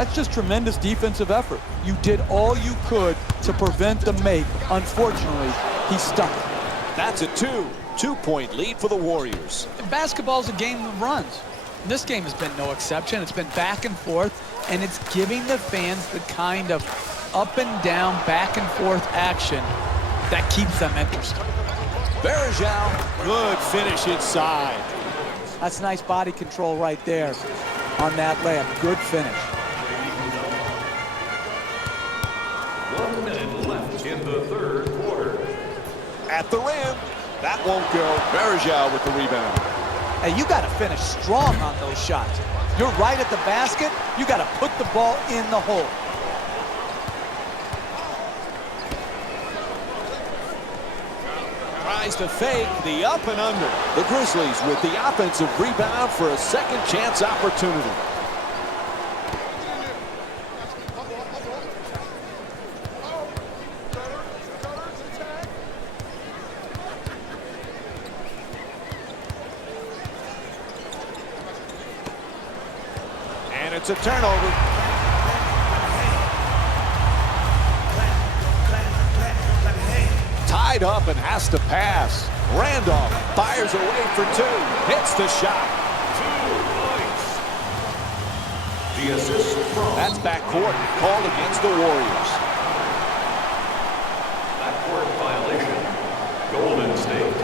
That's just tremendous defensive effort. You did all you could to prevent the make. Unfortunately, he stuck it. That's a two-point lead for the Warriors. Basketball's a game of runs. This game has been no exception. It's been back and forth, and it's giving the fans the kind of up and down, back and forth action that keeps them interested. Bergeau, good finish inside. That's nice body control right there on that layup. Good finish. 1 minute left in the third quarter. At the rim. That won't go. Bergeau with the rebound. Hey, you got to finish strong on those shots. You're right at the basket. You got to put the ball in the hole. Tries to fake the up and under. The Grizzlies with the offensive rebound for a second chance opportunity. And it's a turnover. Tied up and has to pass. Randolph fires away for two. Hits the shot. 2 points. The assist from... That's backcourt called against the Warriors. Backcourt violation. Golden State.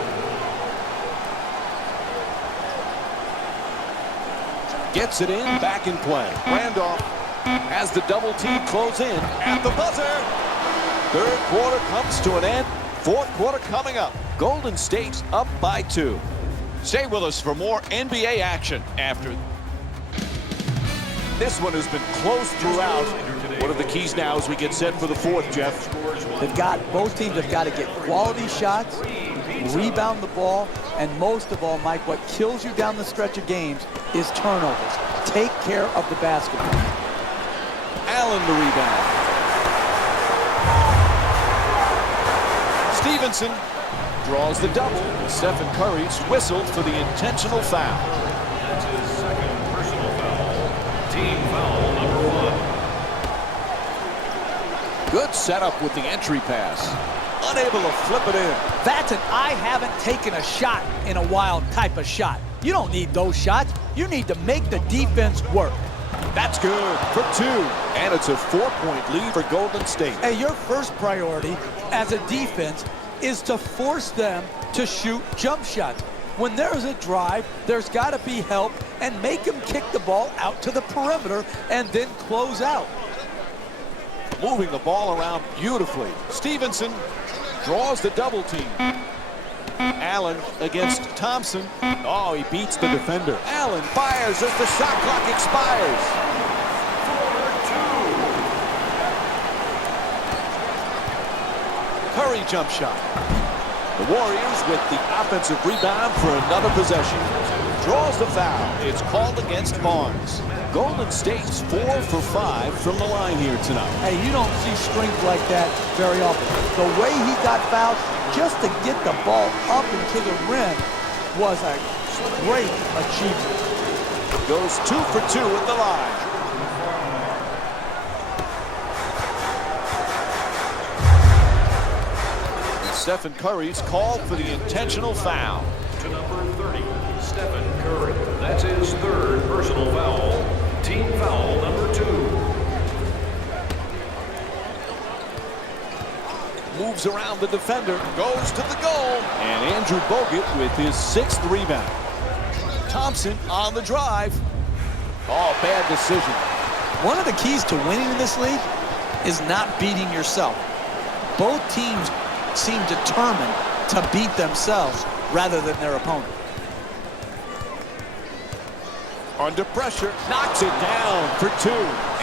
Gets it in, back in play. Randolph has the double team close in at the buzzer. Third quarter comes to an end. Fourth quarter coming up. Golden State's up by 2. Stay with us for more NBA action after. This one has been close throughout. What are the keys now as we get set for the fourth, Jeff? Both teams have got to get quality shots, rebound the ball, and most of all, Mike, what kills you down the stretch of games is turnovers. Take care of the basketball. Allen the rebound. Stevenson draws the double. Stephen Curry's whistled for the intentional foul. That's his second personal foul. Team foul number 1. Good setup with the entry pass. Unable to flip it in. That's an I haven't taken a shot in a while type of shot. You don't need those shots. You need to make the defense work. That's good for 2. And it's a 4-point lead for Golden State. Hey, your first priority as a defense is to force them to shoot jump shots. When there's a drive, there's got to be help, and make them kick the ball out to the perimeter and then close out. Moving the ball around beautifully. Stevenson draws the double team. Allen against Thompson. Oh, he beats the defender. Allen fires as the shot clock expires. Curry jump shot. The Warriors with the offensive rebound for another possession. Draws the foul. It's called against Barnes. Golden State's 4 for 5 from the line here tonight. Hey, you don't see strength like that very often. The way he got fouled just to get the ball up into the rim was a great achievement. Goes 2 for 2 at the line. Stephen Curry's called for the intentional foul. To number 30, Stephen Curry. That's his third personal foul. Team foul number 2. Moves around the defender, goes to the goal, and Andrew Bogut with his 6th rebound. Thompson on the drive. Oh, bad decision. One of the keys to winning in this league is not beating yourself. Both teams seem determined to beat themselves rather than their opponent. Under pressure, knocks it down for 2.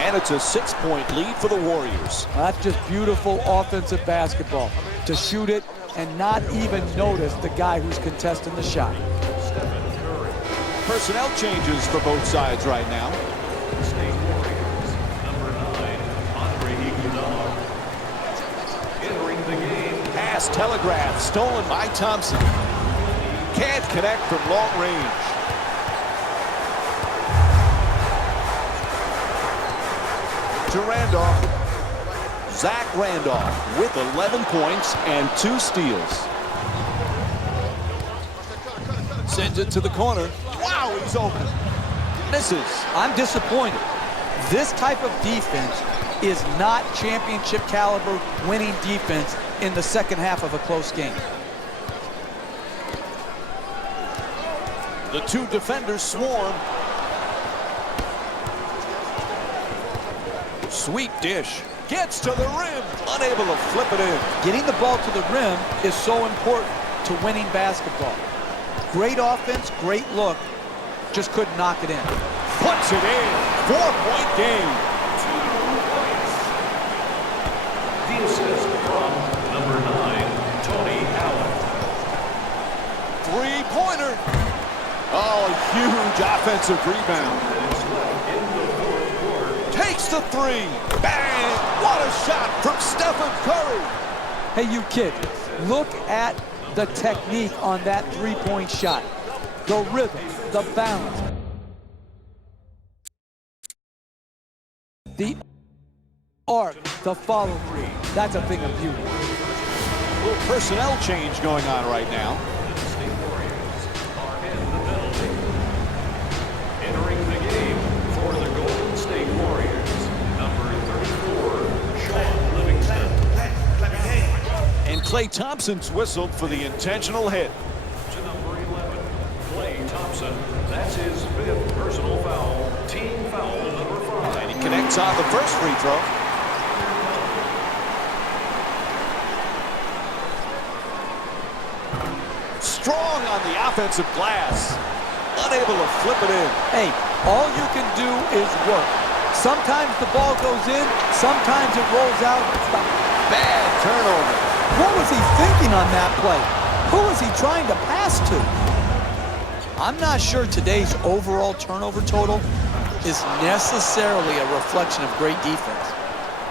And it's a 6-point lead for the Warriors. Well, that's just beautiful offensive basketball. To shoot it and not even notice the guy who's contesting the shot. Personnel changes for both sides right now. State Warriors, number 9, Andre Iguodala. Entering the game. Pass telegraph, stolen by Thompson. Can't connect from long range. to Randolph. Zach Randolph with 11 points and 2 steals. Sends it to the corner. Wow, he's open. Misses. I'm disappointed. This type of defense is not championship caliber winning defense in the second half of a close game. The two defenders swarm. Sweet dish. Gets to the rim. Unable to flip it in. Getting the ball to the rim is so important to winning basketball. Great offense, great look. Just couldn't knock it in. Puts it in. 4-point game. 2 points. The assist from number 9, Tony Allen. 3-pointer. Oh, huge offensive rebound. In the fourth quarter. Takes the 3. Bang! What a shot from Stephen Curry. Hey, you kid, look at the technique on that three-point shot. The rhythm, the balance. The arc, the follow through. That's a thing of beauty. A little personnel change going on right now. The State Warriors are in the penalty. Entering the game for the Golden State Warriors, number 34, Sean Livingston. And Klay Thompson's whistled for the intentional hit. To number 11, Klay Thompson. That's his 5th personal foul. Team foul number 5. And he connects on the first free throw. Strong on the offensive glass. Unable to flip it in. Hey, all you can do is work. Sometimes the ball goes in, sometimes it rolls out. Bad turnover. What was he thinking on that play? Who was he trying to pass to? I'm not sure today's overall turnover total is necessarily a reflection of great defense.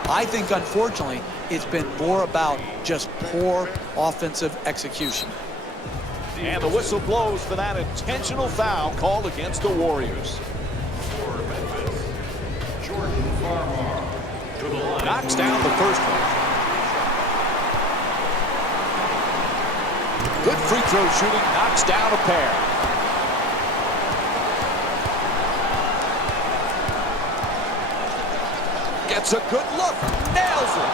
I think, unfortunately, it's been more about just poor offensive execution. And the whistle blows for that intentional foul called against the Warriors. For Memphis, Jordan Farmar. To the line. Knocks down the first one. Good free throw shooting, knocks down a pair. Gets a good look, nails it.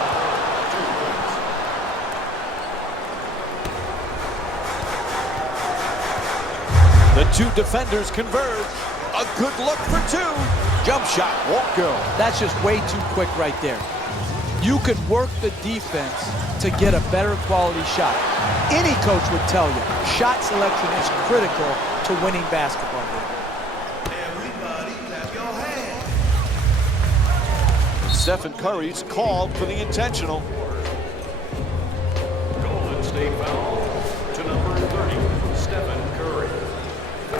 The two defenders converge. A good look for 2. Jump shot won't go. That's just way too quick right there. You can work the defense to get a better quality shot. Any coach would tell you, shot selection is critical to winning basketball games. Everybody clap your hands. Stephen Curry's called for the intentional. Golden State foul to number 30, Stephen Curry.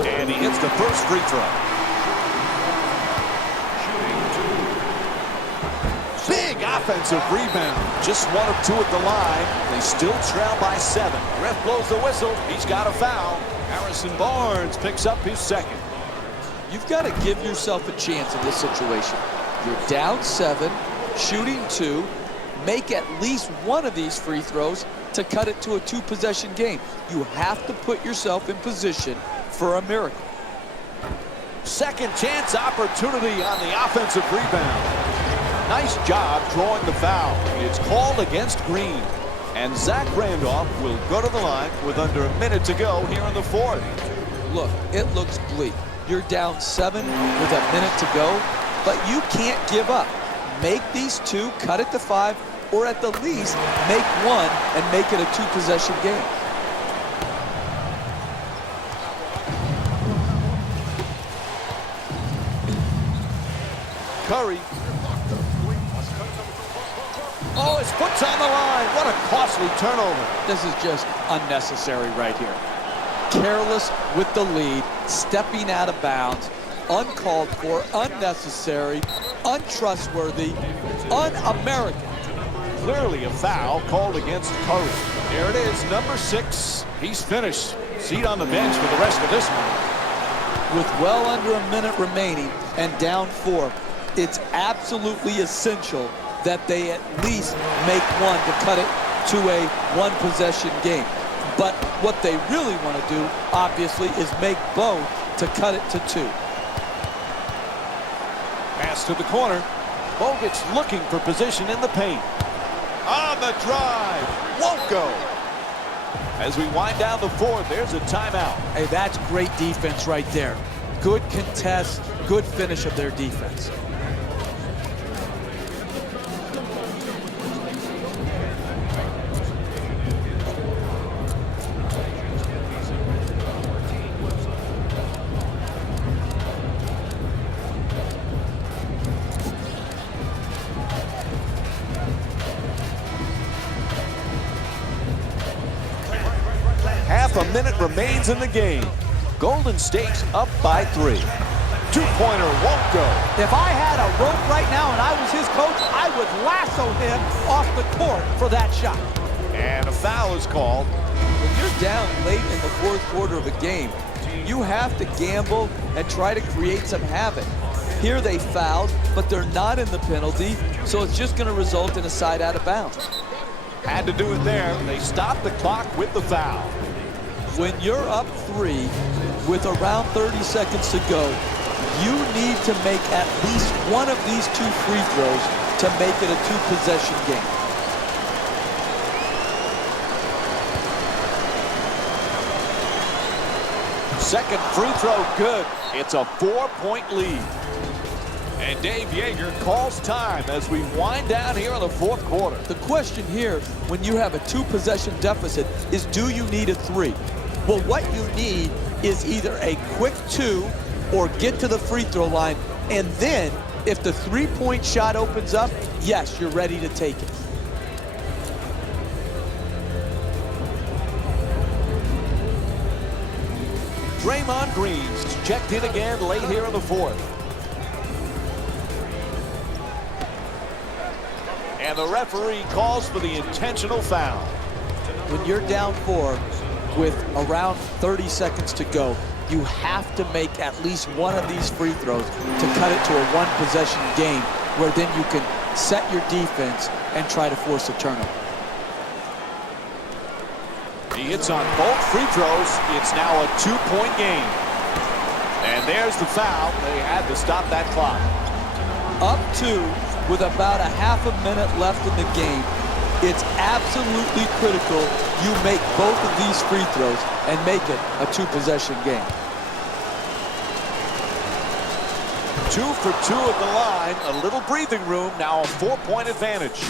And he hits the first free throw. Shooting 2. Big offensive rebound. Just 1 of 2 at the line. They still trail by 7. Ref blows the whistle. He's got a foul. Harrison Barnes picks up his second. You've got to give yourself a chance in this situation. You're down 7, shooting 2, make at least one of these free throws to cut it to a 2-possession game. You have to put yourself in position for a miracle. Second chance opportunity on the offensive rebound. Nice job drawing the foul. It's called against Green. And Zach Randolph will go to the line with under a minute to go here in the fourth. Look, it looks bleak. You're down 7 with a minute to go, but you can't give up. Make these 2, cut it to 5, or at the least, make 1 and make it a 2-possession game. Curry. Oh, his foot's on the line. What a costly turnover. This is just unnecessary right here. Careless with the lead, stepping out of bounds, uncalled for, unnecessary, untrustworthy, un-American. Clearly a foul called against Curry. There it is, number 6. He's finished. Seat on the bench for the rest of this one. With well under a minute remaining and down 4, It's absolutely essential that they at least make one to cut it to a one-possession game. But what they really want to do, obviously, is make both to cut it to 2. Pass to the corner. Bogut's looking for position in the paint. On the drive. Won't go. As we wind down the fourth, there's a timeout. Hey, that's great defense right there. Good contest, good finish of their defense. Half a minute remains in the game. Golden State's up by 3. Two-pointer won't go. If I had a rope right now and I was his coach, I would lasso him off the court for that shot. And a foul is called. When you're down late in the fourth quarter of a game, you have to gamble and try to create some havoc. Here they fouled, but they're not in the penalty, so it's just going to result in a side out of bounds. Had to do it there. They stopped the clock with the foul. When you're up 3 with around 30 seconds to go, you need to make at least one of these 2 free throws to make it a 2-possession game. Second free throw good. It's a 4-point lead. And Dave Yeager calls time as we wind down here in the fourth quarter. The question here, when you have a 2-possession deficit, is do you need a 3? Well, what you need is either a quick 2 or get to the free throw line, and then if the 3-point shot opens up, yes, you're ready to take it. Draymond Green's checked in again late here in the fourth. And the referee calls for the intentional foul. When you're down 4 with around 30 seconds to go, you have to make at least one of these free throws to cut it to a 1-possession game where then you can set your defense and try to force a turnover. He hits on both free throws. It's now a 2-point game. And there's the foul. They had to stop that clock. Up 2 with about a half a minute left in the game. It's absolutely critical you make both of these free throws and make it a 2-possession game. 2 for 2 at the line. A little breathing room. Now a 4-point advantage.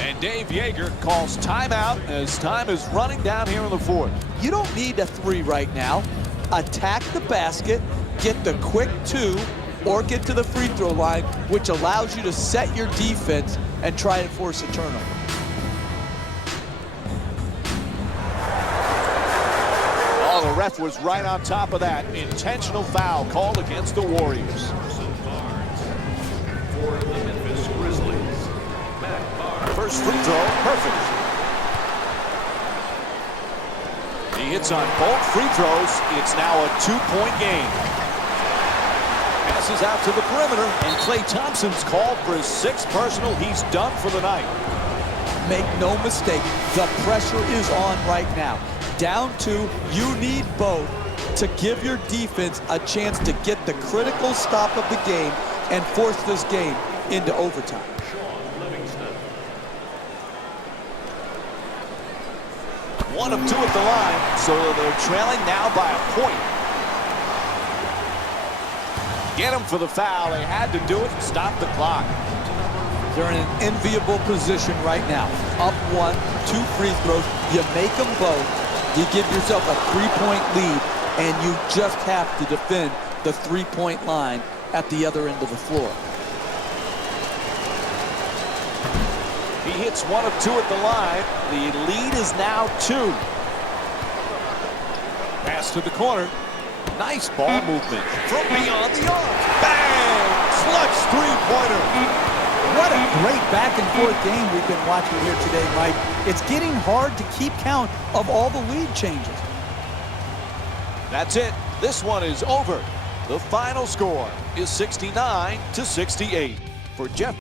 And Dave Yeager calls timeout as time is running down here in the fourth. You don't need a 3 right now. Attack the basket, get the quick 2, or get to the free throw line, which allows you to set your defense and try and force a turnover. Oh, the ref was right on top of that. Intentional foul called against the Warriors. For the Memphis Grizzlies, Matt Barnes. First free throw, perfect. He hits on both free throws. It's now a 2-point game. Passes out to the perimeter, and Klay Thompson's called for his 6th personal. He's done for the night. Make no mistake, the pressure is on right now. Down 2, you need both to give your defense a chance to get the critical stop of the game and force this game into overtime. 1 of 2 at the line, so they're trailing now by a point. Get him for the foul. They had to do it and stop the clock. They're in an enviable position right now. Up 1, 2 free throws. You make them both. You give yourself a 3-point lead, and you just have to defend the 3-point line at the other end of the floor. He hits 1 of 2 at the line. The lead is now 2. Pass to the corner. Nice ball movement from beyond the arc. Bang! Clutch 3-pointer. What a great back-and-forth game we've been watching here today, Mike. It's getting hard to keep count of all the lead changes. That's it. This one is over. The final score is 69-68. For Jeff